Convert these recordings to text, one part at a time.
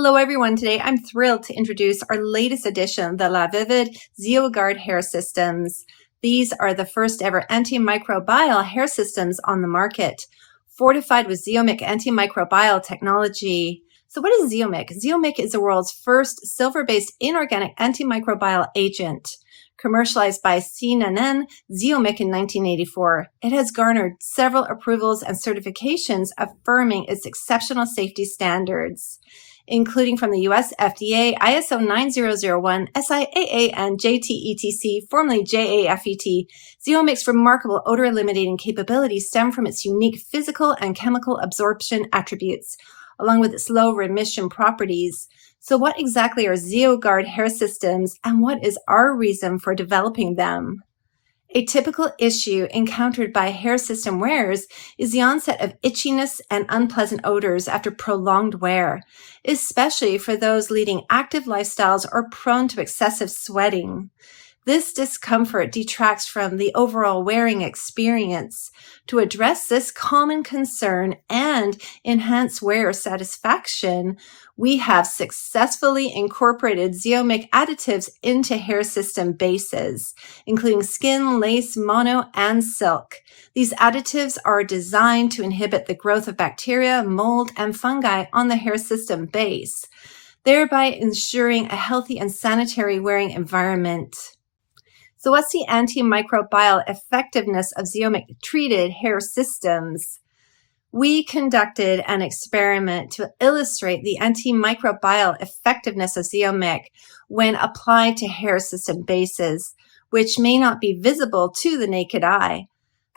Hello everyone, today I'm thrilled to introduce our latest edition, the LaVivid Zeo-Guard Hair Systems. These are the first ever antimicrobial hair systems on the market, fortified with Zeomic Antimicrobial technology. So what is Zeomic? Zeomic is the world's first silver-based inorganic antimicrobial agent. Commercialized by CNN Zeomic in 1984, it has garnered several approvals and certifications affirming its exceptional safety standards, including from the US FDA, ISO9001, SIAA, and JTETC, formerly JAFET. Zeomic's remarkable odor-eliminating capabilities stem from its unique physical and chemical absorption attributes, along with its low remission properties. So what exactly are Zeo-Guard hair systems, and what is our reason for developing them? A typical issue encountered by hair system wearers is the onset of itchiness and unpleasant odors after prolonged wear, especially for those leading active lifestyles or prone to excessive sweating. This discomfort detracts from the overall wearing experience. To address this common concern and enhance wearer satisfaction, we have successfully incorporated Zeomic additives into hair system bases, including skin, lace, mono, and silk. These additives are designed to inhibit the growth of bacteria, mold, and fungi on the hair system base, thereby ensuring a healthy and sanitary wearing environment. So what's the antimicrobial effectiveness of Zeomic-treated hair systems? We conducted an experiment to illustrate the antimicrobial effectiveness of Zeomic when applied to hair system bases, which may not be visible to the naked eye.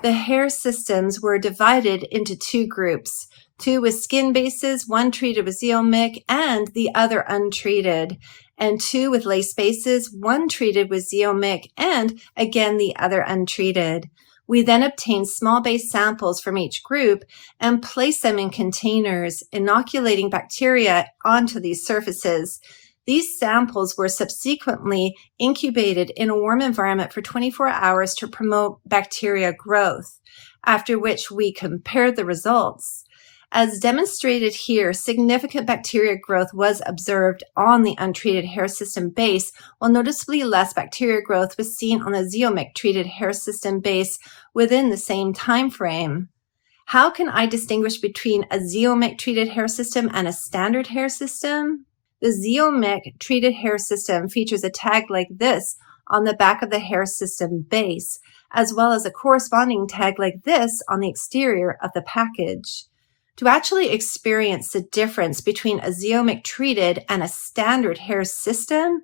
The hair systems were divided into two groups, two with skin bases, one treated with Zeomic and the other untreated, and two with lace bases, one treated with Zeomic and again the other untreated. We then obtained small base samples from each group and placed them in containers, inoculating bacteria onto these surfaces. These samples were subsequently incubated in a warm environment for 24 hours to promote bacteria growth, after which we compared the results. As demonstrated here, significant bacteria growth was observed on the untreated hair system base, while noticeably less bacteria growth was seen on the Zeomic-treated hair system base within the same time frame. How can I distinguish between a Zeomic-treated hair system and a standard hair system? The Zeomic-treated hair system features a tag like this on the back of the hair system base, as well as a corresponding tag like this on the exterior of the package. To actually experience the difference between a Zeomic-treated and a standard hair system,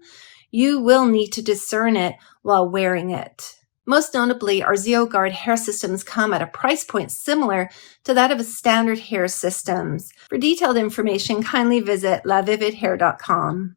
you will need to discern it while wearing it. Most notably, our Zeo-Guard hair systems come at a price point similar to that of standard hair systems. For detailed information, kindly visit lavividhair.com.